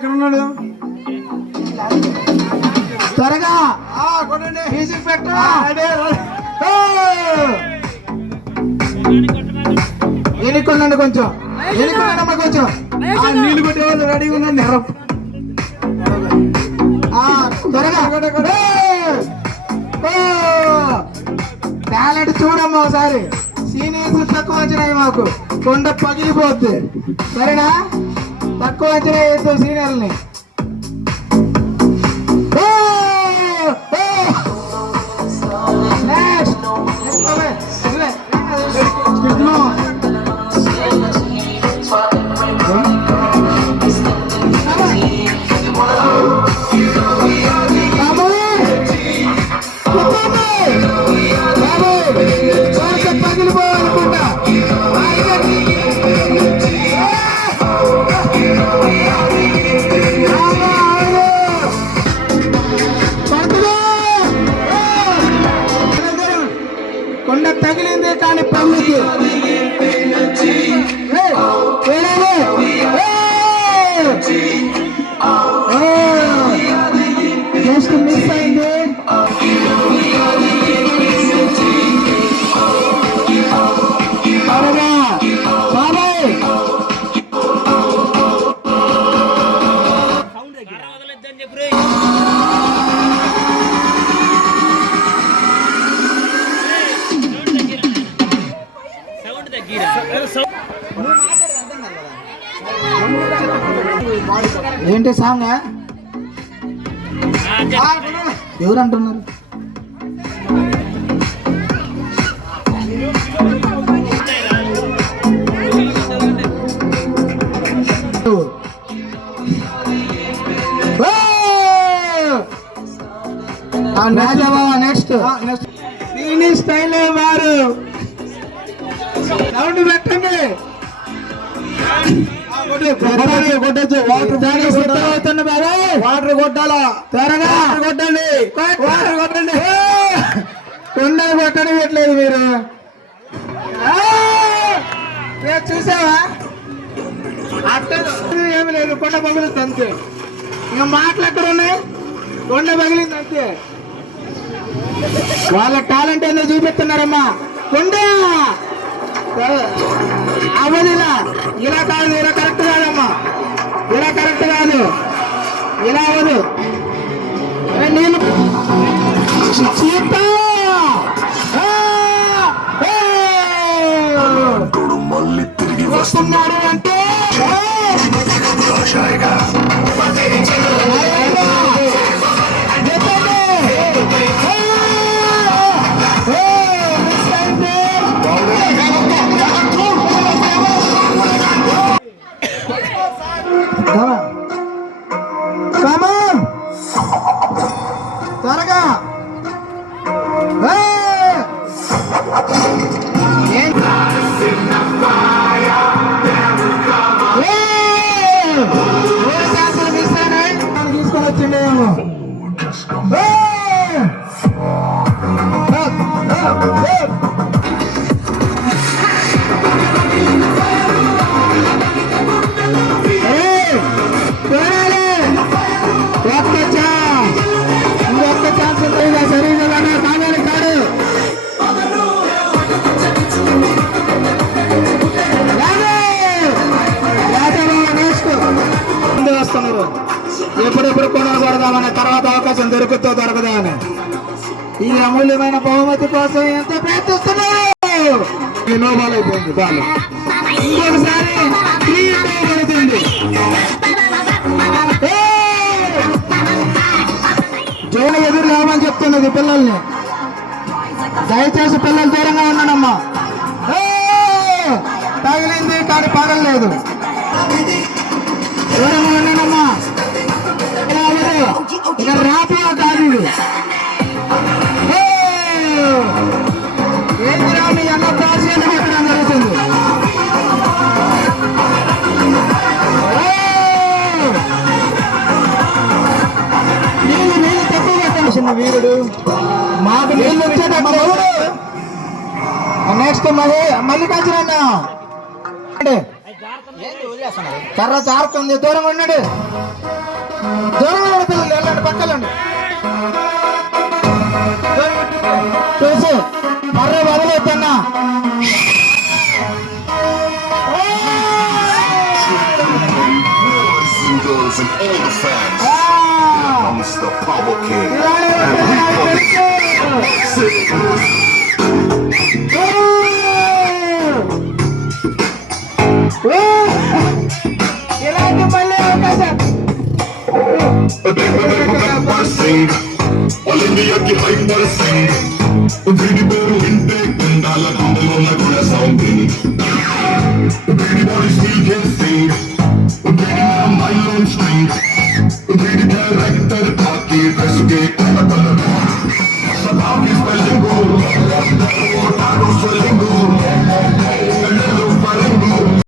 ఎక్కడ ఉన్నాడు? త్వరగా కొట్టండి. మ్యూజిక్ పెట్టు. ఎన్నికొండండి కొంచెం, ఎన్నికొండమ్మా కొంచెం. నీళ్ళు కొట్టే వాళ్ళు రెడీగా ఉండండి. త్వరగా టాలెంట్ చూడమ్మా ఒకసారి. సీనియర్స్ తక్కువ వచ్చినాయి మాకు, కొండ పగిలిపోద్ది. సరేనా? తక్కువ వచ్చినాయి వేద్దాం సీనియర్ని. కొండ తగిలిందే కానీ పళ్ళకి జస్ట్ మిస్ అయింది. ఏంటి సాంగ్? ఎవరు అంటున్నారు? నెక్స్ట్ స్టైల్ వారు సౌండ్ పెట్టండి. వాటర్ కొట్టాలా? త్వరగా కొట్టండి, వాటర్ కొట్టండి. కొండలు కొట్టడం పెట్టలేదు మీరు. చూసావా? ఏమి లేదు, కొండ పగిలింది అంతే. ఇంకా మాటలు ఎక్కడ ఉన్నాయి? కొండ పగిలింది అంతే. వాళ్ళ టాలెంట్ ఏందో చూపిస్తున్నారమ్మా. కొండ అవ్వదు, ఇలా కాదు, ఇలా కరెక్ట్ కాదమ్మా, ఇలా కరెక్ట్ కాదు, ఇలా అవ్వదు. నేను మళ్ళీ తిరిగి వస్తున్నారు అంటే త్వరగా తీసుకొని వచ్చిండేమో. ఎప్పుడెప్పుడు కొనగొడదామని, తర్వాత అవకాశం దొరుకుతో దొరకదా అని ఈ అమూల్యమైన బహుమతి కోసం ఎంత ప్రయత్నిస్తున్నారు. నోబాల్ అయిపోయింది బాలు. ఇంకొకసారి పడుతుంది. జోన ఎదురు లేవని చెప్తున్నది పిల్లల్ని. దయచేసి పిల్లలు దూరంగా ఉన్నానమ్మా. తగిలింది కానీ పడలేదు, దూరంగా ఉన్నానమ్మా. ఇక రాపో కాదు. ఏంటి రామి అన్న ప్రాసీలు పెట్టడం జరుగుతుంది. నీళ్ళు తక్కువ పెట్టాల్సిన వీరుడు మాకు నీళ్ళు వచ్చేటప్పుడు. నెక్స్ట్ మల్లికార్జున కర్ర చారుతుంది, దూరంగా ఉన్నాడు. దూరంగా ఉండు పిల్లలు, వెళ్ళండి పక్కలండి. చూసు కర్ర వదిలేస్తున్నా. Girls and all the fans. Comes the Power King. And we ఇలాంటి మళ్ళీ అవకాశం. All India ki hyper sing. Greedy beru inte kundala kundalo na gula sounding. Greedy body still can